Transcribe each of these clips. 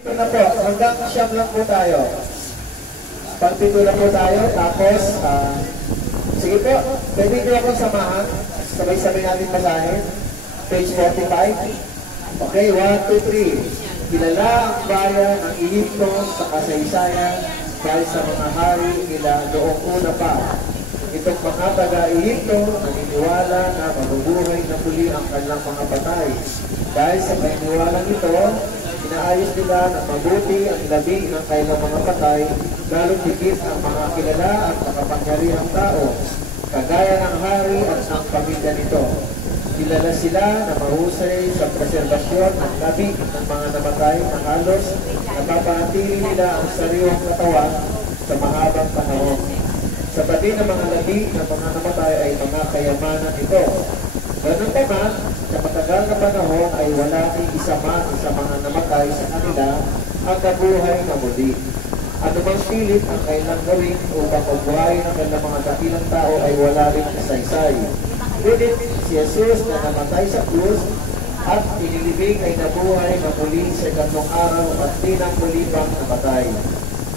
Ito na po, hanggang siyam lang po tayo. Pagpito na po tayo, tapos, sige po, pwede nyo akong samahan. Sabay-sabay natin basahin. Page 45. Okay, 1, 2, 3. Kilala ang bayan ng Ehipto sa kasaysayan dahil sa mga hari nila noong una pa. Itong mga taga-Ehipto naniniwala na mabubuhay na muli ang kanilang mga patay. Dahil sa paniniwala nito, inaayos nila na mabuti ang labi ng kanilang mga patay, lalong higit ang mga kilala at makapangyarihang tao, kagaya ng hari at ng pamilya nito. Kilala sila na mahusay sa preserbasyon ng labi ng mga namatay na halos napapanatili nila ang sariwang katawan sa mahabang panahon. Sa pati ng mga labi ng mga namatay ay mga kayamanan ito. Ganun naman, sa matagal na panahon ay wala ni isa man sa mga namatay sa kanila ang nabuhay na muli. Ano bang pilit ang kailang gawin upang mabuhay ng kanilang mga dakilang tao ay wala rin kasaysay. Ngunit si Jesus na namatay sa krus at inilibing ay nabuhay na muli sa ikatlong araw at tinang muli pang namatay.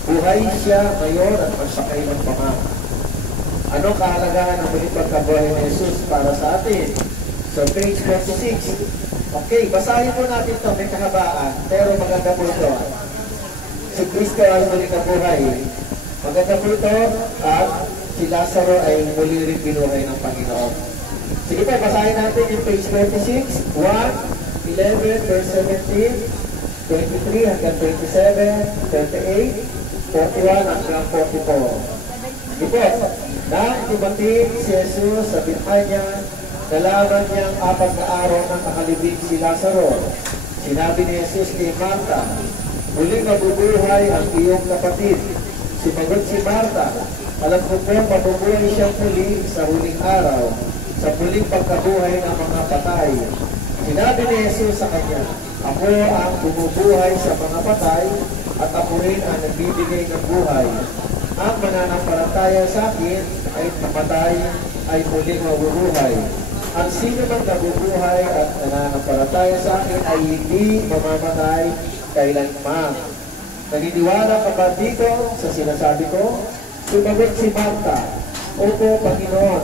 Buhay siya ngayon at magpakailanman. Anong kahalagahan ng muling pagkabuhay ni Jesus para sa atin? So, page 46. Okay, basahin po natin ito. May kahabaan. Pero maganda po ito. Si Kristo ay muling nabuhay. Maganda po ito. At si Lazaro ay muli rin binuhay ng Panginoon. Sige po, basahin natin yung page 26. 1, 11, verse 17, 23 hanggang 27, 38, 41 hanggang 44. Sige po. Nang dumating si Jesus sa Bethania, nalaman niyang 4 na araw nang nakalibing si Lazaro. Sinabi ni Jesus kay Marta, muling mabubuhay ang iyong kapatid. Sumagot si Marta, alam ko po mabubuhay siyang muli sa huling araw, sa muling pagkabuhay ng mga patay. Sinabi ni Jesus sa kanya, ako ang bumubuhay sa mga patay at ako rin ang nagbibigay ng buhay. Ang mananampalataya sa akin ay namatay ay muling mabubuhay. Ang sino man nabubuhay at nananampalataya sa akin ay hindi mamamatay kailanman. Naniniwala ka ba dito sa sinasabi ko? Sumagot si Marta, opo Panginoon,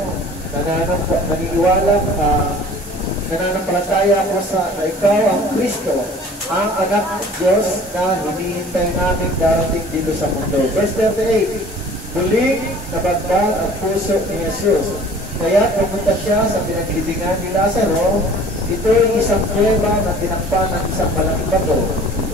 nananampalataya ako na ikaw ang Kristo, ang anak ng Diyos na hinihintay namin darating dito sa mundo. Verse 38, muling nabagbag ang puso ni Jesus. Kaya pumunta siya sa pinaglibingan ni Lazaro. Ito ay isang kuweba na tinakpan ng isang malaking bato.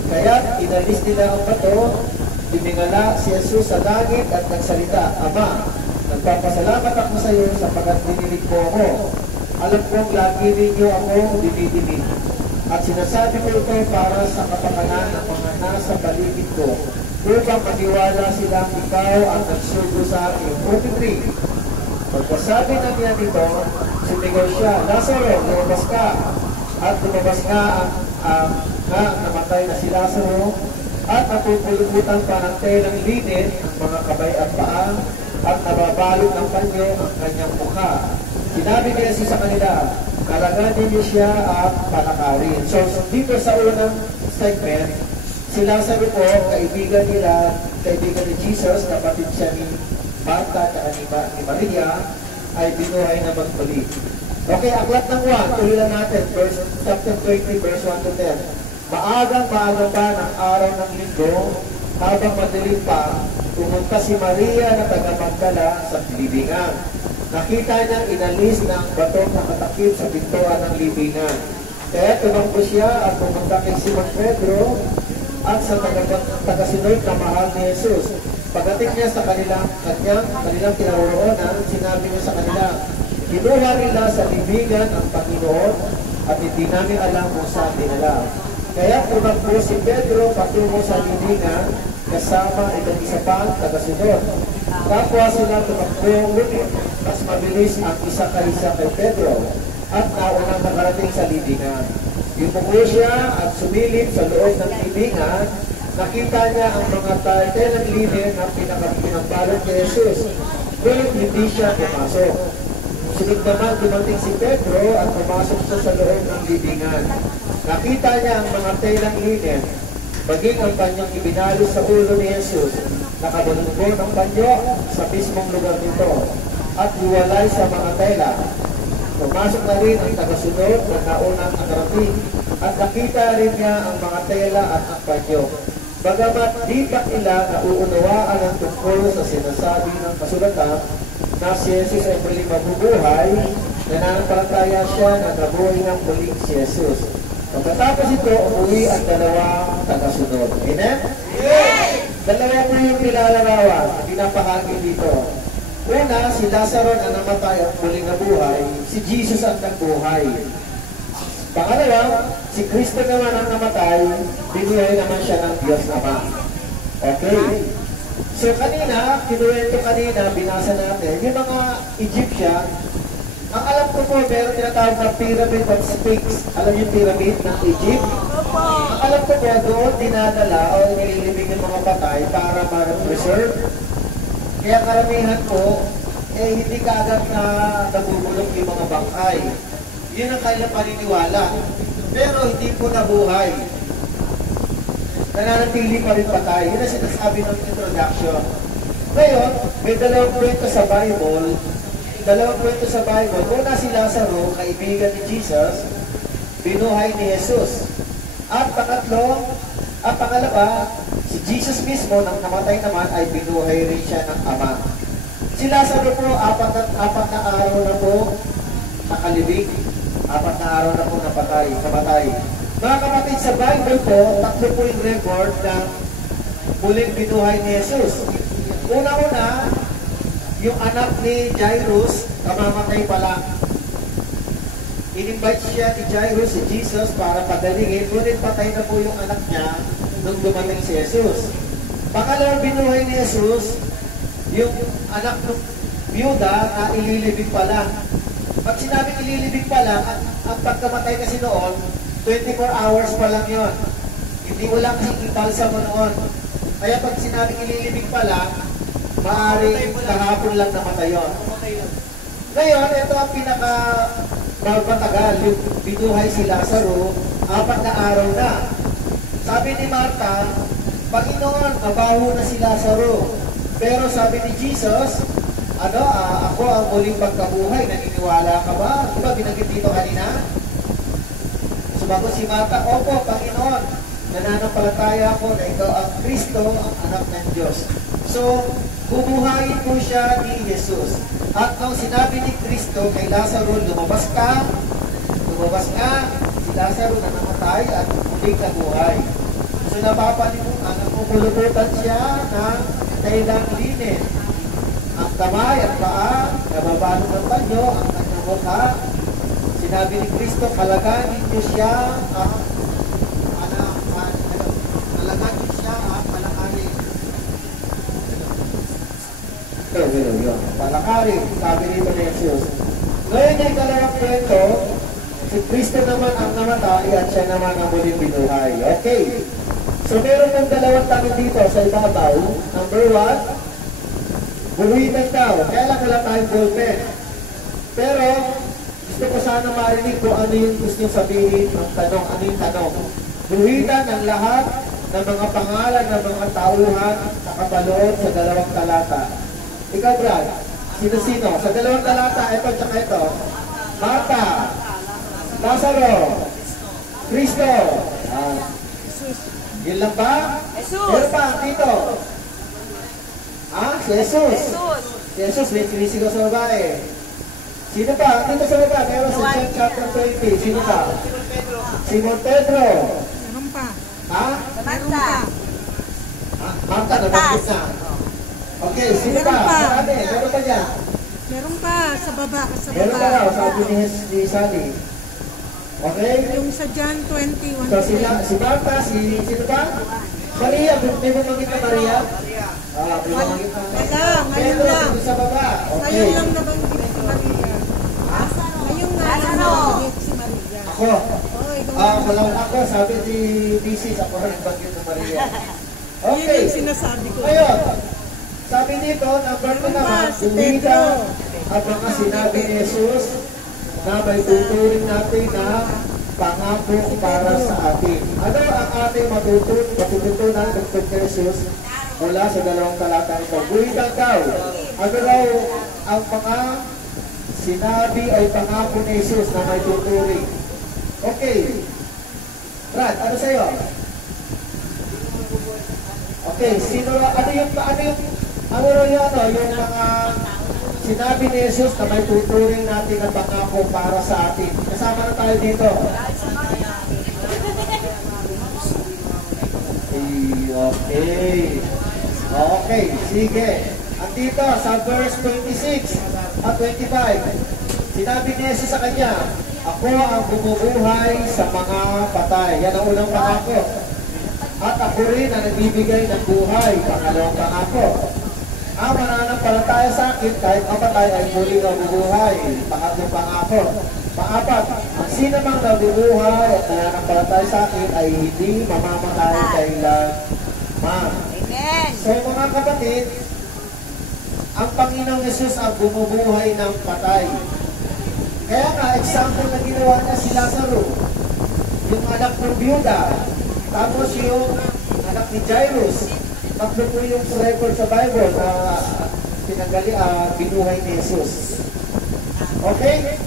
Kaya inalis nila ang bato, tiningala si Jesus sa langit at nagsalita, Ama, nagpapasalamat ako sa iyo sapagkat dinilig mo ako. Alam kong lagi ninyo ako dinidinig. At sinasabi ko ito para sa kapakanan ng mga nasa paligid ko, upang maniwala silang ikaw ang nagsugo sa akin. 43. Pagkasabi na niya nito, sumigaw siya, Lazaro, lumabas ka. At lumabas nga ang namatay na si Lazaro, at napupulutan pa ng telang linin ang mga kabay at paa, at nababalot ng panyo ang kanyang mukha. Sinabi niya sa kanila, kalaganin niyo siya at palakarin. So, dito sa unang segment, si Lazaro po, kaibigan ni Jesus, kapatid siya ni Marta at ni Maria, ay binuhay na magmuli. Okay, aklat ng 1, tuloy lang natin, chapter 20, verse 1 to 10. Maagang-maaga pa ng araw ng linggo, habang madilim pa, pumunta si Maria na taga-Magdala sa libingan. Nakita niya inalis ng batong nakatakip sa pintuan ng libingan. Kaya tumakbo siya at pumunta kay Simon Pedro at sa tagasunod na mahal ni Jesus. Pagdating niya sa kanilang kinaroroonan, sinabi niya sa kanila, kinuha nila sa libingan ang Panginoon at hindi namin alam kung saan dinala. Kaya tumakbo si Pedro patungo sa libingan kasama itong isa pang tagasunod. Kapwa sila tumakbo, ngunit mas mabilis ang isa kaysa kay Pedro at naunang nakarating sa libingan. Yumuko siya at sumilip sa loob ng libingan. Nakita niya ang mga telang linen na pinagbalot ni Jesus. Ngunit hindi siya pumasok. Sunod naman dumating si Pedro at pumasok siya sa loob ng libingan. Nakita niya ang mga telang linen Maging ang kanyang ibinalo sa ulo ni Jesus, nakabulunggong ng panyo sa mismong lugar nito, at hiwalay sa mga tela. Pumasok na rin ang tagasunod na naunang nakarating, at nakita rin niya ang mga tela at ang panyo. Bagamat di pa nila nauunawaan ang tungkol sa sinasabi ng kasulatan na si Jesus ay muling mabubuhay, nananampalataya siya na nabuhay ng muling si Jesus. Pagkatapos ito, umuwi ang dalawang tagasunod. Amen? Yes! Dalawa po yung nilalarawan, pinapahagi dito. Una, si Lazaro na namatay at muling nabuhay, si Jesus ang nagbuhay. Pangalawa, si Kristo naman ang namatay, binuhay naman siya ng Diyos Ama. Okay. So kanina, kinuwento kanina, binasa natin, yung mga Egyptian, ang alam ko po, meron tinatawag na Pyramid of Sphinx. Alam yung pyramid ng Egypt? Ang alam ko po, doon dinadala o nililibing ng mga patay para ma-preserve. Kaya karamihan po, hindi kaagad na nabubulok yung mga bangkay. Yun ang kanilang paniniwala. Pero hindi po nabuhay. Nananatili pa rin patay. Yun ang sinasabi ng introduction. Ngayon, may dalawang kwento sa Bible. Una si Lazaro, kaibigan ni Jesus, binuhay ni Jesus. At pangalawa, si Jesus mismo, nang namatay naman, ay binuhay rin siya ng Ama. Si Lazaro po, apat na araw na po nakalibing. 4 na araw na po namatay. Mga kapatid, sa Bible po, 3 po yung record ng muling binuhay ni Jesus. Una-una, yung anak ni Jairus, kamamatay pa lang. In-invite siya ni Jairus si Jesus para pagalingin, ngunit patay na po yung anak niya nung dumating si Jesus. Pangalawang binuhay ni Jesus, yung anak ng byuda na ililibing pa lang. Pag sinabing ililibing pa lang, ang pagkamatay kasi noon, 24 hours pa lang yun. Hindi mo lang kasing ipalsa mo noon. Kaya pag sinabing ililibing pa lang, maaaring kahapon lang namatay yun. Ngayon, ito ang pinaka-matagal, yung binuhay si Lazaro, 4 na araw na. Sabi ni Marta, Panginoon, mabaho na si Lazaro. Pero sabi ni Jesus, ako ang muling pagkabuhay, naniniwala ka ba? Diba binanggit dito kanina? Sumagot si Marta, opo, Panginoon, nananampalataya ako na ikaw ang Kristo, ang anak ng Diyos. So, bubuhayin po siya ni Jesus. At nung sinabi ni Kristo kay Lazaro, lumabas ka, si Lazaro na namatay at muling nabuhay. So, napupulutan siya ng kailang linen. Ang kamay at paa, nababalo ng panyo, ang kanyang mukha. Sinabi ni Kristo, kalaganin niyo siya at palakarin. Palakarin, sabi nito ni Jesus. Ngayon yung dalawang kwento, si Kristo naman ang namatay at siya naman ang muling binuhay. Okay. So meron ng dalawang tanong dito sa ibabaw. Number 1, buwitan daw. Kaya lang wala tayong ballpen. Pero, gusto ko sana marinig kung ano yung gusto nyo sabihin ng tanong. Ano yung tanong? Buwitan ang lahat ng mga pangalan ng mga tauhan na kapalood sa 2 talata. Ikaw, Brad, sino-sino? Sa 2 talata, ito tsaka ito. Marta, Lazaro, Kristo. Yun lang ba? Jesus. Meron pa, dito. Si Jesus. Si Jesus, may sinisigaw sa babae. Sino pa? Dito sa baba, meron sa John chapter 20. Sino pa? Simon Pedro. Meron pa. Ha? Marta. Marta, nabanggit na. Okay, sino pa? Marami, meron pa dyan. Meron pa sa baba. Meron pa raw, sabi ni Sally. Okay? Yung sa John 21. So, si Marta, sino pa? Maria, may bumangit na Maria? Bumangit na. Ngayon lang. Sa baba. Ngayon lang nabanggit si Maria. Ngayon nga lang nabanggit si Maria. Ako. Ikaw ako, sabi ni Bisis, ako rin banggit ng Maria. Yun Okay. yung sinasabi ko. Ngayon, sabi nito, number 2 naman, umida ang mga sinabi ni Jesus na may tuturing natin na pangako para sa atin. Ano ang ating matututunan tungkol kay Jesus mula sa dalawang talata ito? Buwitan daw. Ano raw ang mga sinabi ay pangako ni Jesus na may tuturing? Okay. Brad, ano sa'yo? Okay, ano raw yung mga sinabi ni Jesus na may tuturing natin na pangako para sa atin? Kasama na tayo dito. Okay. Okay, sige. At dito, sa verse 26 at 25, sinabi ni Jesus sa kanya, ako ang bumubuhay sa mga patay. Yan ang unang pangako. At ako rin ang nagbibigay ng buhay, pangalawang pangako. Ang mananampalataya sa akin, kahit mapatay ay muli na bubuhay, pangatlong pangako. Pang-apat, ang sino mang nabubuhay at nananampalataya sa akin ay hindi mamamatay kailanman. Amen. So mga kapatid, ang Panginoong Jesus ang bumubuhay ng patay. Kaya nga, example na ginawa niya si Lazaro, yung anak ng byuda, tapos yung anak ni Jairus, tatlo po yung record sa Bible na binuhay ni Jesus. Okay?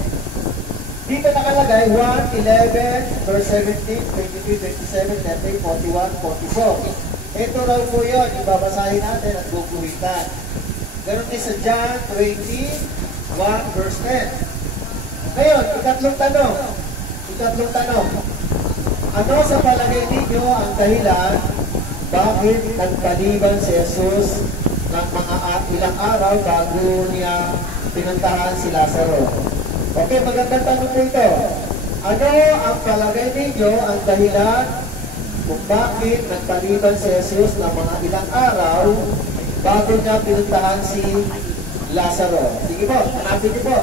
Dito nakalagay 1, 11, verse 17, 22, 27, 30, 41, 44. Ito raw po yun, ibabasahin natin at guguhitan. Ganon din sa John 21, verse 10. Ngayon, ikatlong tanong. Ano sa palagay ninyo ang dahilan bakit nagpaliban si Jesus ng mga ilang araw bago niya pinuntahan si Lazaro? Okay, magandang tanong po ito. Ano ang palagay ninyo ang dahilan kung bakit nagpaliban si Jesus ng mga ilang araw bago niya pinuntahan si Lazaro? Sige po, hanapin niyo po.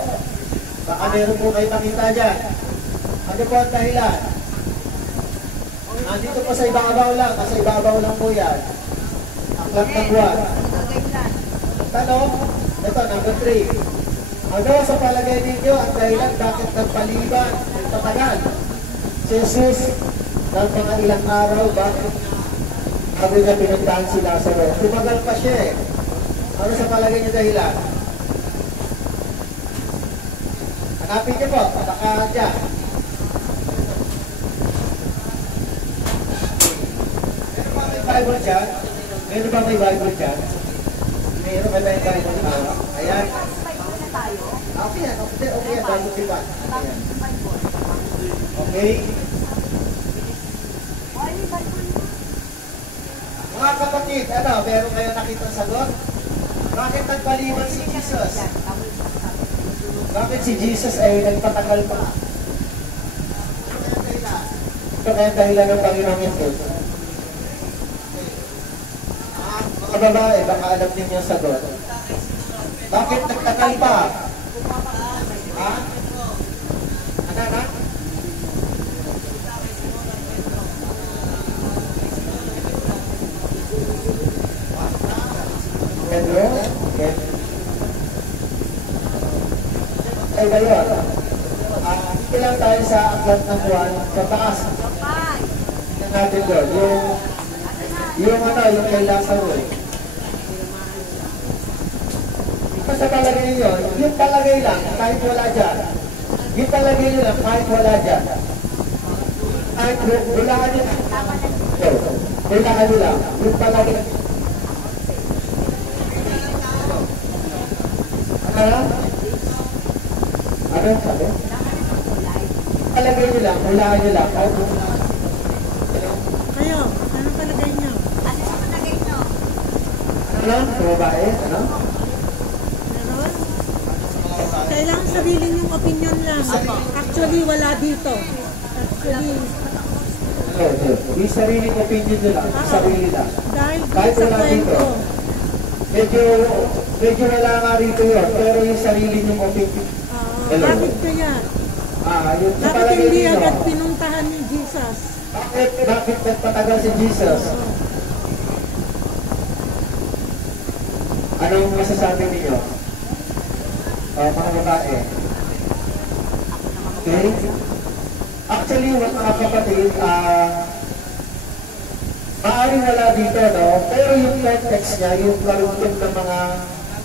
Baka meron po kayo makita dyan. Ano po ang dahilan? Nandito po sa ibabaw lang. Nasa ibabaw lang po yan. Aklat ng buwan. Tanong, ito, number 3. Ano sa palagay ninyo ang dahilan bakit nagpaliban, nagtatagal si Jesus ng mga ilang araw bakit bago niya pinuntahan si Lazaro? Tumagal pa siya eh. Ano sa palagay niyo dahilan? Hanapin niyo po, baka dyan. Meron ba may Bible dyan? Meron ba may Bible dyan? Meron ba may Bible dyan? Ayan. Okay yan, okay yan, bago diba? Okay. Mga kapatid, meron kayo nakitang sagot? Bakit nagpaliban si Jesus? Bakit si Jesus ay nagpatagal pa? Ito kaya dahilan ng Panginoong Jesus. Mga babae, baka alam ninyo ang sagot. Bakit nagtagal pa? Ha? Ano? Pedro? Ay ba yun? Dito lang tayo sa aklat ng buwan, sa taas. Tingnan natin doon. Yung kay Lazaro. Sa palagay ninyo, yung palagay lang, kahit wala dyan. Yung palagay nyo lang, kahit wala dyan. Kahit hulaan nyo lang. Hulaan nyo lang. Yung palagay. Ano sabi? Palagay nyo lang, hulaan nyo lang. Kayo, anong palagay nyo? Ano? Sa babae? Ano? Kailangan sarili niyong opinion lang. Actually, wala dito. Actually, yung sariling opinion nyo lang, sarili lang. dahil Kahit sa wala dito. kwento, Medyo wala nga rito yun, pero yung sarili nyong opinion. bakit kaya? Yung sa Bakit palagay hindi ninyo, agad pinuntahan ni Jesus? bakit nagpatagal si Jesus? Anong masasabi ninyo? Mga babae. Okay? Actually, mga kapatid, maaaring wala dito, no? Pero yung context niya, yung karugtong ng mga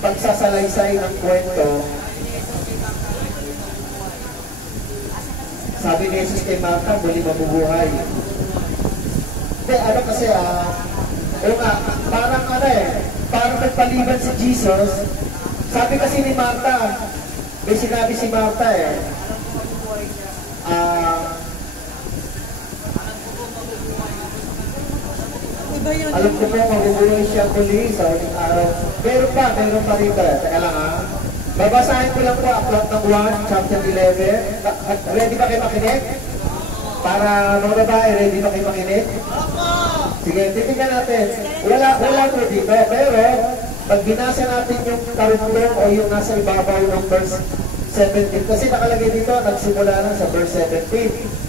pagsasalaysay ng kwento, sabi ni Jesus kay Martha, muli mabubuhay. Hindi, ano kasi, o nga, parang parang nagpaliban si Jesus. Sabi kasi ni Martha, may sinabi si Martha alam ko po, mabubuhay siya muli sa uling araw. Meron pa rito. Teka lang babasahin ko lang po Aklat ng Juan, chapter 11. Ready ba kayo makinig? Para mga babae, ready ba kayo makinig? Sige, titignan natin. Wala po dito. Pero, pag binasa natin yung karugtong o yung nasa ibabaw ng verse 17, kasi nakalagay dito, nagsimula na sa verse 17.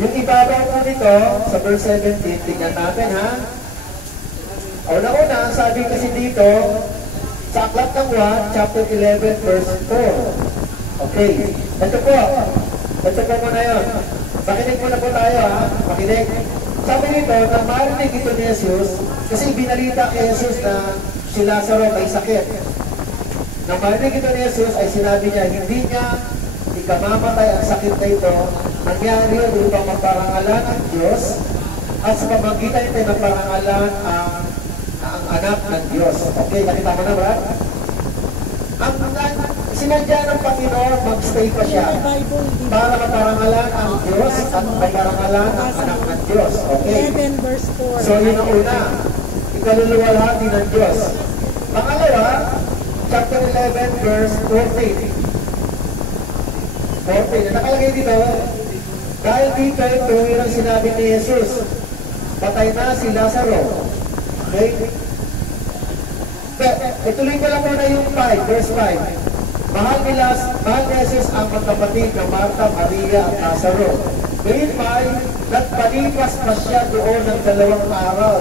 Yung ibabaw po nito, sa verse 17, tingnan natin Una-una, sabi kasi dito, sa Aklat ng Juan, chapter 11, verse 4. Okay. Ito po muna yun. Makinig muna po tayo Makinig. Sabi nito, nang marinig ito ni Jesus, kasi binalita kay Jesus na si Lazaro may sakit. Nang marinig ito ni Jesus, ay sinabi niya, hindi niya ikamamatay ang sakit na ito, nangyari yun upang maparangalan ang Diyos, at sa pamagitan ito maparangalan ang anak ng Diyos. Okay, nakita mo na ba? Ang sinadya ng Panginoon, mag-stay pa siya para maparangalan ang Diyos at maparangalan ang anak ng Diyos. Okay? So, yun ang una. Ikaluluwalhati ng Diyos. Pangalawa, chapter 11, verse 14. Nakalagay dito, dahil dito, tuwing ang sinabi ni Jesus, patay na si Lazaro. Okay? Ituloy ko lang muna yung 5, verse 5. Mahal ni Jesus ang magkapatid ng Marta, Maria at Lazaro. Ngayon nagpalipas pa siya doon ng 2 araw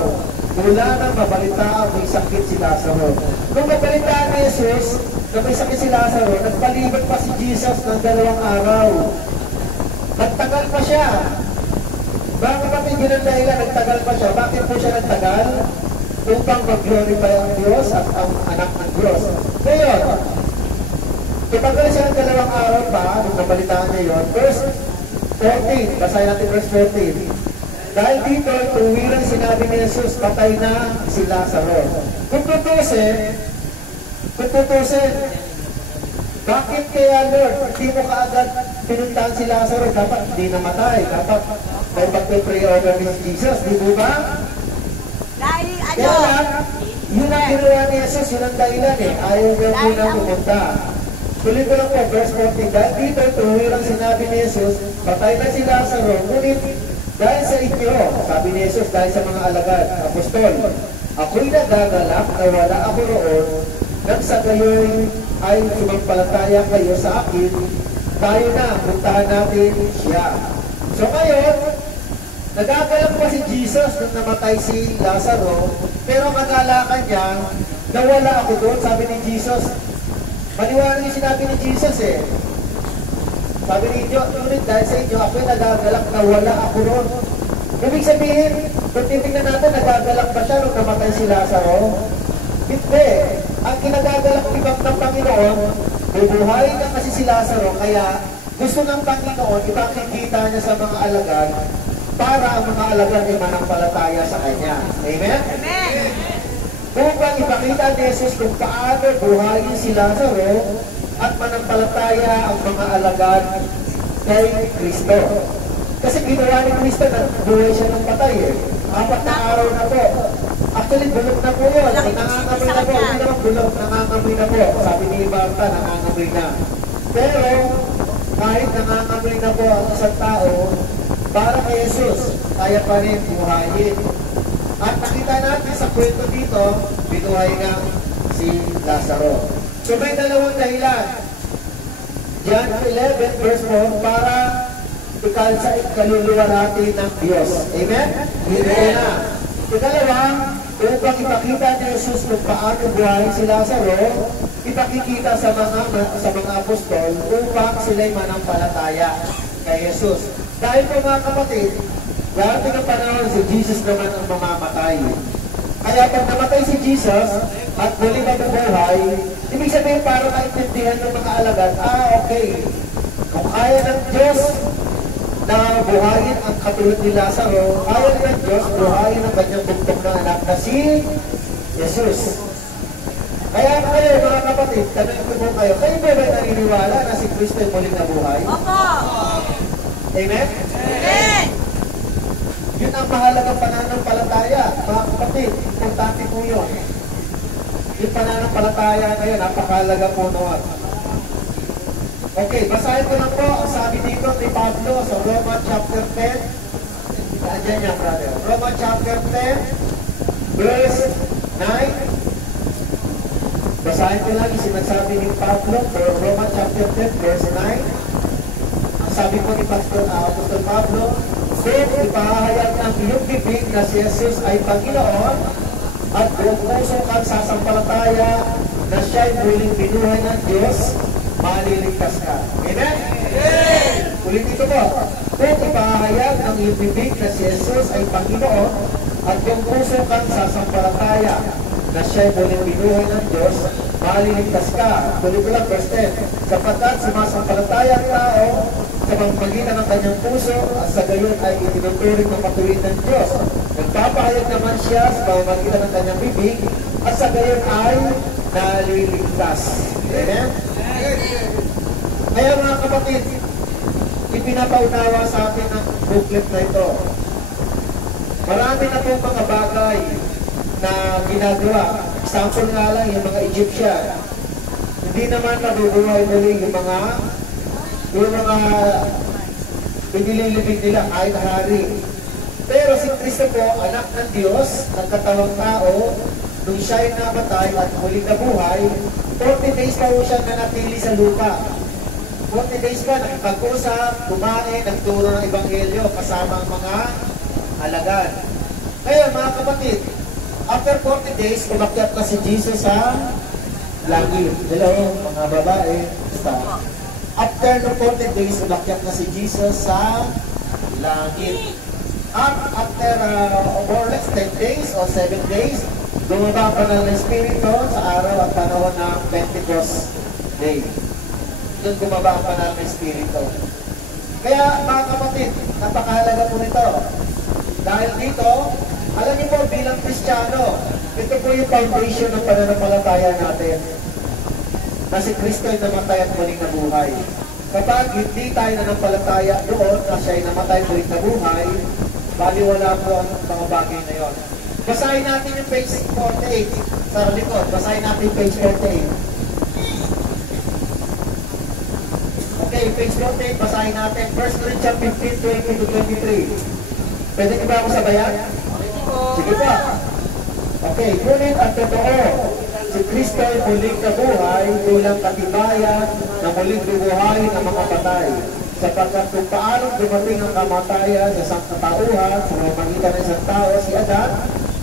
mula nang mabalitaan may sakit si Lazaro. Nung mabalitaan ni Jesus na may sakit si Lazaro, nagpaliban pa si Jesus ng 2 araw. Nagtagal pa siya. Bakit ba yung dahilan nagtagal pa siya? Bakit po siya nagtagal? Upang mag-glorify ang Diyos at ang anak ng Diyos. Ngayon, tumagal siya ng 2 araw pa, nung nabalitaan niya yun, verse 14, basahin natin verse 14. Dahil dito, tuwirang sinabi ni Jesus, patay na si Lazaro. Kung tutusin, bakit kaya Lord, hindi mo kaagad pinuntahan si Lazaro? Dapat hindi namatay. Dapat may pag-pray over ni Jesus, di mo ba? Kaya lang, yun ang ginawa ni Jesus, yun ang dahilan Ayaw niya muna pumunta. Tuloy ko lang po, verse 14. Dahil dito, tuwirang sinabi ni Jesus, patay na si Lazaro, ngunit dahil sa inyo, sabi ni Jesus, dahil sa mga alagad, apostol, ako'y nagagalak na wala ako roon, nang sa gayoy ay sumampalataya kayo sa akin, tayo na, puntahan natin siya. So ngayon, nagagalak pa si Jesus nung namatay si Lazaro, pero kagalakan niya, nawala ako doon, sabi ni Jesus. Maniwala niyo sinabi ni Jesus Sabi ni Diyos, ngunit dahil sa inyo, ako'y nagagalak na wala ako roon. Ibig sabihin, kung titignan natin, nagagalak ba siya nung namatay si Lazaro? Hindi. Ang kinagagalak ibang ng Panginoon, bubuhayin na kasi si Lazaro, kaya gusto ng Panginoon, ipakikita niya sa mga alagad, para ang mga alagad ay manampalataya sa Kanya. Amen? Amen! Upang ipakita ni Jesus kung paano buhayin si Lazaro at manampalataya ang mga alagad kay Kristo. Kasi ginawa ni Kristo na buhay siya ng patay 4 na araw na po. Actually, bulok na po yun. Nangangamoy na po. Hindi naman bulok, nangangamoy na po. Sabi ni Martha, nangangamoy na. Pero, kahit nangangamoy na po ang isang tao, para kay Jesus, kaya pa rin buhayin. At nakita natin sa kwento dito, binuhay nga si Lazaro. So may dalawang dahilan. John 11 verse 4, para ikalsa ikaluluwa natin ng Diyos. Amen? Hindi na. Ikalawa, upang ipakita ni Jesus kung paano buhayin si Lazaro, ipakikita sa mga apostol upang sila'y manampalataya. kay Jesus. Dahil po mga kapatid, darating ang panahon si Jesus naman ang mamamatay. Kaya pag namatay si Jesus at muli mabubuhay, ibig sabihin para maintindihan ng mga alagad, okay, kung kaya ng Diyos na buhayin ang katulad ni Lazaro, kaya ng Diyos buhayin ang kanyang bugtong na anak na si Jesus. Kaya kayo mga kapatid, tanong ko po kayo ba naniniwala na si Kristo ay muling nabuhay? Opo! Amen? Amen! Yun ang mahalagang pananampalataya, mga kapatid. Importante po yun. Yung pananampalataya na yun, napakahalaga po noon. Okay, basahin ko lang po ang sabi dito ni Pablo sa Romans chapter 10. Nandiyan yan, brother. Romans chapter 10, verse 9. Basahin ko lang yung sinasabi ni Pablo, Romans chapter 10, verse 9. Ang sabi po ni Apostol Pablo, kung ipahayag ng iyong bibig na si Jesus ay Panginoon at buong puso kang sasampalataya na siya'y muling binuhay ng Diyos, maliligtas ka. Amen? Amen! Ulit ito po. Kung ipahayag ng iyong bibig na si Jesus ay Panginoon at buong puso kang sasampalataya na siya'y muling binuhay ng Diyos, maliligtas ka. Tuloy ko lang, verse 10. Sapagkat sumasampalataya ang tao sa pamamagitan ng kanyang puso at sa gayon ay itinuturing ng patuloy ng Diyos. Nagpapahayag naman siya sa pamamagitan ng kanyang bibig at sa gayon ay naliligtas. Amen? Kaya mga kapatid, ipinapaunawa sa atin ang booklet na ito. Marami na po mga bagay na ginagawa. Example nga lang yung mga Egyptian. Hindi naman nabubuhay muli yung mga pinililibig nila kahit hari. Pero si Kristo po, anak ng Diyos, nagkatawang tao, nung siya'y namatay at muling nabuhay, 40 days pa po siya nanatili sa lupa. 40 days pa, nakipag-usap, kumain, nagturo ng Ebanghelyo kasama ang mga alagad. Kaya mga kapatid, after 40 days, umakyat na si Jesus sa langit. Hello, mga babae. Basta. After no 40 days, umakyat na si Jesus sa langit. At after more or less 10 days or 7 days, bumaba pa ng Espiritu sa araw at panahon ng Pentecost Day. Doon bumaba pa ng Espiritu. Kaya mga kapatid, napakahalaga po nito. Dahil dito, alam niyo po bilang Kristiyano, ito po yung foundation ng pananampalataya natin. Na si Kristo ay namatay at muling nabuhay. Kapag hindi tayo nanampalataya doon na siya ay namatay at muling nabuhay, baliwala po ang mga bagay na yon. Basahin natin yung page 48 sa likod. Basahin natin page 48. Okay, page 48, basahin natin. 1 Corinthians 15:20-23. Pwede niyo ba ako sabayan? Sige pa. Okay, ngunit ang totoo, si Kristo ay muling nabuhay bilang katibayan na muling bubuhayin ang mga patay. Sapagkat kung paano dumating ang kamatayan sa sangkatauhan sa pamamagitan ng isang tao, si Adan,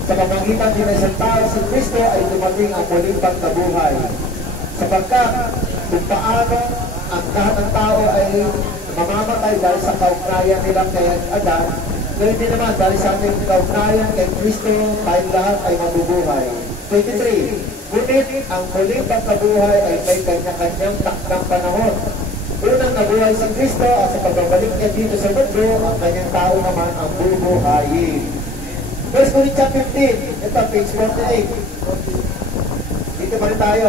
sa pamamagitan din ng isang tao, si Kristo ay dumating ang muling pagkabuhay. Sapagkat kung paano ang lahat ng tao ay mamamatay dahil sa kaugnayan nilang kay Adan, ganoon din naman dahil sa ating kaugnayan kay Kristo, tayong lahat ay mabubuhay. 23. Ngunit ang muling pagkabuhay ay may kanya-kanyang takdang panahon. Unang nabuhay si Kristo at sa pagbabalik niya dito sa mundo, ang kanyang tao naman ang bubuhayin. 1 Corinthians 15, ito page 48. Dito pa rin tayo.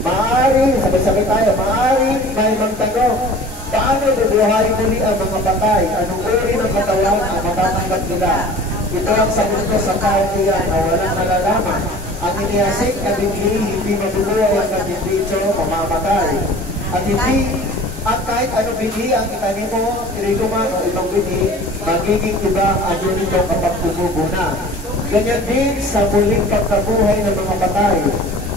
Maaari, sabay-sabay tayo, maaari may magtanong, paano bubuhayin muli ang mga patay? Anong uri ng katawan ang matatanggap nila? Ito ang sagot ko sa tao niya na walang nalalaman. Ang inihasik na hindi mabubuhay ang nabibidyo, mamamatay. At kahit ano bini ang itanim mo, trigo man o ibang bini, magiging iba ang nito kapag tumubo na. Ganyan din sa muling pagkabuhay ng mga patay.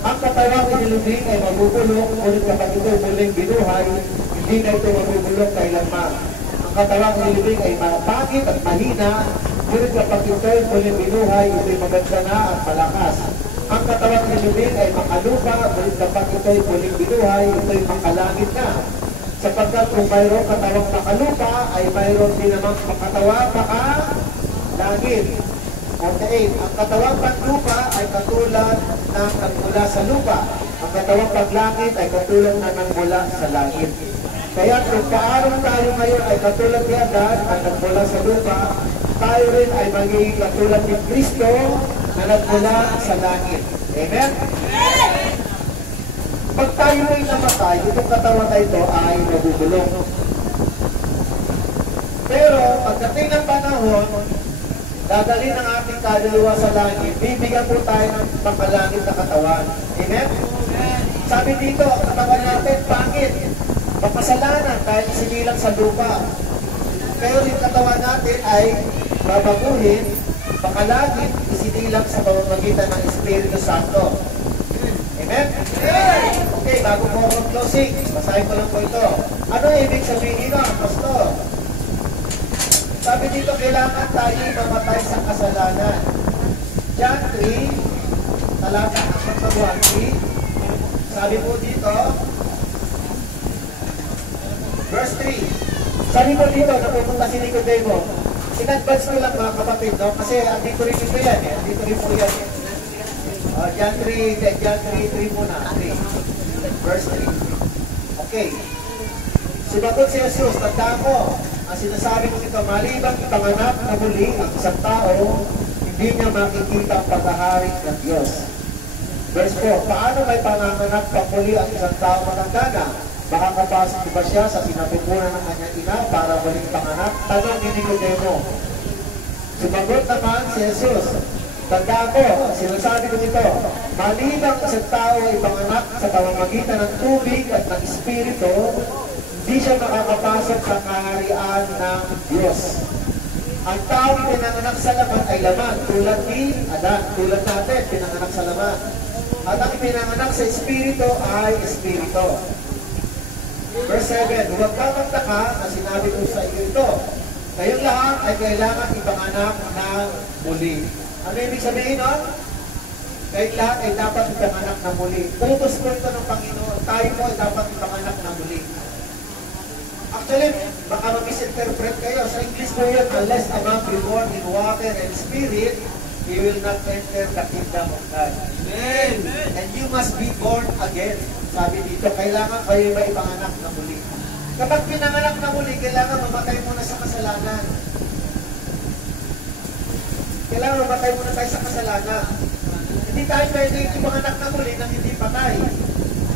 Ang katawang inilubing ay mabubulok, ngunit kapag ito muling binuhay, hindi na ito mabubulok kailanman. Ang katawang inilubing ay mapangit at mahina, ngunit kapag ito muling binuhay, ito'y maganda na at malakas. Ang katawang inilubing ay makalupa, ngunit kapag ito'y muling binuhay, ito'y makalangit na. Sapagkat kung mayroong katawang pakalupa, ay mayroon din namang katawang pakalangit. 48. Ang katawang panlupa ay katulad ng nagmula sa lupa. Ang katawang paglangit ay katulad na nagmula sa langit. Kaya kung paarong tayo ngayon ay katulad ni Adan na nagmula sa lupa, tayo rin ay magiging katulad ni Kristo na nagmula sa langit. Amen? Pag tayo ay namatay, itong katawan na ito ay nabubulong. Pero pagdating ng panahon, dadalhin ang ating kaluluwa sa langit, bibigyan po tayo ng pangkalangit na katawan. Amen? Sabi dito, ang katawan natin, pangit. Papasalanan dahil sinilang sa lupa. Pero yung katawan natin ay babaguhin, pakalangit, isinilang sa pamamagitan ng Espiritu Santo. Amen? Okay, bago po ako closing, basahin ko lang po ito. Ano ibig sabihin nun, Pastor? Sabi dito, kailangan tayo mamatay sa kasalanan. John 3, talata ng 1, sabi po dito, verse 3. Sabi po dito, napupunta si Nicodemo. In-advance ko lang mga kapatid, no? Kasi andito rin ito yan, eh. Andito rin po yan. John 3 muna. 3. Verse 3. Okay. Sumagot si Jesus, tanda ko, ang sinasabi ko ito, malibang ipanganak na muli ang isang tao, hindi niya makikita ang paghahari ng Diyos. Verse 4, paano may panganganak pa muli ang isang tao matanda na? Makakapasok ba siya sa sinapupunan ng kanyang ina para muling panganak? Tanong ni Nicodemo. Sumagot naman si Jesus, tanda ko, sinasabi ko nito, malibang isang tao ay panganak sa pamamagitan ng tubig at ng Espiritu, hindi siya makakapasok sa kaharian ng Diyos. Ang tao pinanganak sa laman ay laman, tulad ni Adan, tulad natin, pinanganak sa laman. At ang pinanganak sa Espiritu ay Espiritu. Verse 7, huwag ka magtaka na sinabi ko sa iyo ito. Kayong lahat ay kailangan ipanganak ng muli. Ano ibig sabihin nun? Kayong lahat ay dapat ipanganak ng muli. Utos ko ito ng Panginoon. Tayo mo ay dapat ipanganak ng muli. Actually, baka mag-misinterpret kayo. Sa English po yun, unless a man be born in water and spirit, he will not enter the kingdom of God. Amen. And you must be born again. Sabi dito, kailangan kayo may ipanganak na muli. Kapag pinanganak na muli, kailangan mamatay muna sa kasalanan. Kailangan mamatay muna tayo sa kasalanan. Hindi tayo pwede ipanganak na muli nang hindi patay.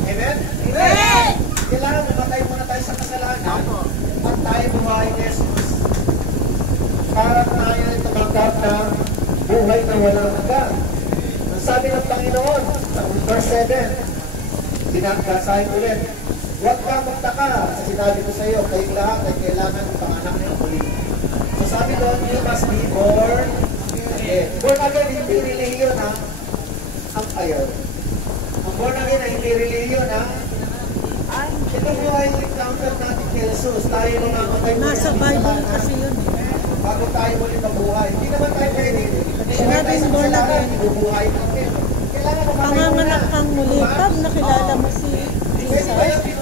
Amen? Amen! Kailangan mamatay muna tayo sa kasalanan at tayo buhay ni Jesus. Para tayo tumanggap ng buhay na walang hanggan. Ang sabi ng Panginoon sa verse 7, binagkasahin ulit, huwag ka magtaka sa sinabi ko sa iyo, kayong lahat ay kailangan ipanganak ng muli. So sabi doon, you must be born again. Born again, hindi religion ha. Ang ayaw. Ang born again ay hindi religion ha. Ito po ay encounter natin kay Jesus. Tayo mamamatay muli. Nasa Bible kasi yun. Bago tayo muli mabuhay. Hindi naman tayo pwede. Sinabing born again. Bubuhay natin. Kailangan mamatay muna. Panganganak kang muli. Pag nakilala mo si Jesus, hihingi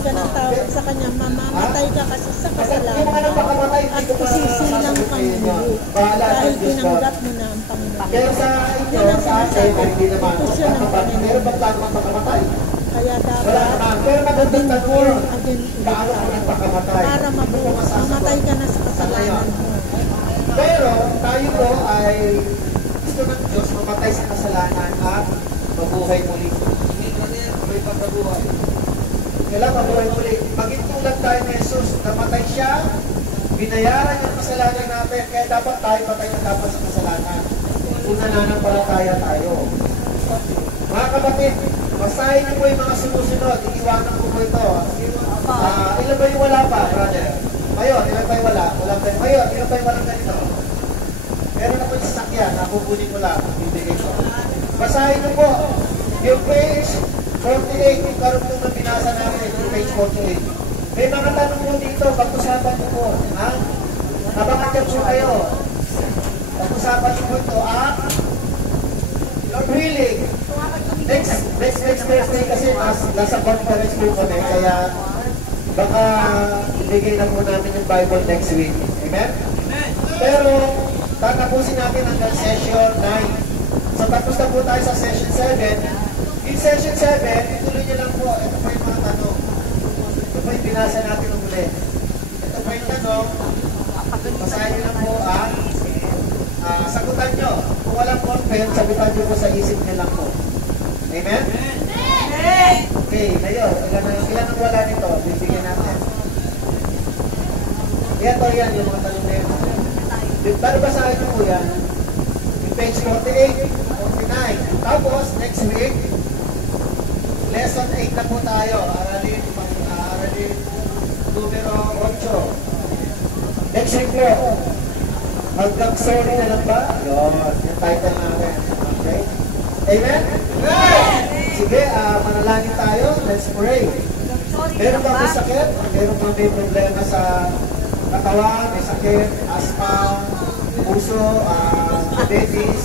ka ng tawad sa kanya, mamamatay ka kasi sa kasalanan at isisilang kang muli dahil tinanggap mo na ang Panginoon. Pero sa inyo, sa atin, hindi naman. Meron bang tama makamatay? Kaya Wala naman. Pero dapat magandang tanong born yun. again Paano ka nagpakamatay? para mamatay ka na sa kasalanan mo. Pero tayo po ay gusto ng Diyos mamatay sa kasalanan at mabuhay muli. May pagkabuhay. Kailangan mabuhay muli. Maging tulad tayo ni Jesus, namatay siya, binayaran yung kasalanan natin, kaya dapat tayo patay na dapat sa kasalanan. Kung nananampalataya tayo. Mga kapatid, basahin niyo po yung mga sumusunod. Iiwanan ko po ito. Ilan ba yung wala pa, brother? Mayon, ilan ba yung wala? Wala ba yung mayon? Ilan ba yung walang ganito? Meron ako yung sasakyan, napupunin ko lang. Bibigay ko. Basahin niyo po yung page 48, yung karugtong na binasa namin, yung page 48. May mga tanong po dito, pag-usapan niyo po. Ha? Nabangat po kayo. Pag-usapan niyo po ito, Lord willing, Next Thursday kasi nasa conference po kami, kaya baka ibigay na po namin yung Bible next week. Amen? Pero, tatapusin natin hanggang session 9. So, tapos na po tayo sa session 7. In session 7, ituloy nyo lang po. Ito po yung mga tanong. Ito po yung binasa natin ng muli. Ito po yung tanong. Basahin nyo lang po ang sagutan nyo. Kung walang content, sagutan nyo po sa isip nyo lang po. Amen? Okay, ngayon, ilan ang wala nito? Bibigyan natin. Yan yung mga tanong na yun. Bago basahin nyo po yan, yung page 48, 49. Tapos, next week, lesson 8 na po tayo. Aralin numero 8. Next week po, hanggang sorry na lang ba? Yun, yung title natin. Okay? Amen? Sige, manalangin tayo. Let's pray. Meron ba may sakit? Meron ba may problema sa katawan? May sakit, asthma, puso, diabetes?